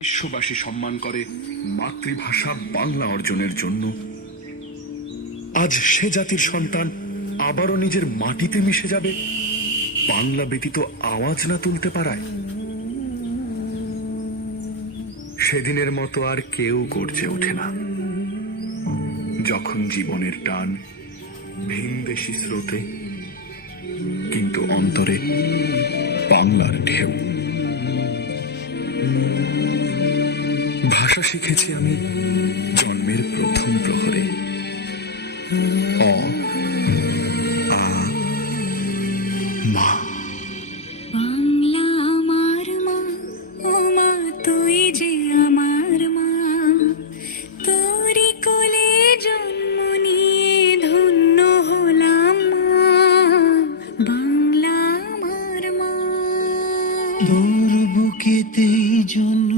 বিশ্ববাসী সম্মান করে মাতৃভাষা বাংলা অর্জনের জন্য। আজ সে জাতির সন্তান আবারও নিজের মাটিতে মিশে যাবে। বাংলা ব্যতীত আওয়াজ না তুলতে পারায়। সেদিনের মতো আর কেউ গর্জে ওঠে না। যখন জীবনের টান ভিনদেশি স্রোতে, কিন্তু অন্তরে বাংলার ঢেউ। ভাষা শিখেছি আমি জন্মের প্রথম প্রহরে। অ আ মা। বাংলা আমার মা ও মা তুই যে আমার মা। তোরি কোলে জন্ম নিয়ে ধন্য হলাম মা। বাংলা আমার মা। তোর বুকেতেই জন্মে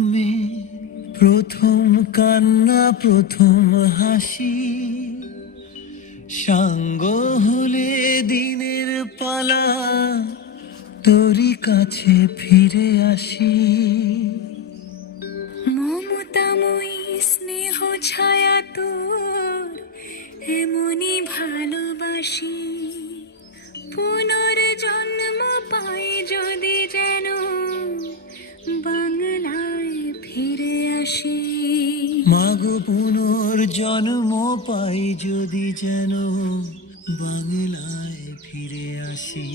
কান্না প্রথম হাসি, সাঙ্গ হলে দিনের পালা, তোরই কাছে ফিরে আসি। মমতাময়ী স্নেহ ছায়া তোর, এমনই ভালোবাসি। পুনর্জন্ম পাই যদি যেন, বাংলায় ফিরে আসি। মাগো পুনর্জন্ম পাই যদি যেন বাংলায় ফিরে আসি।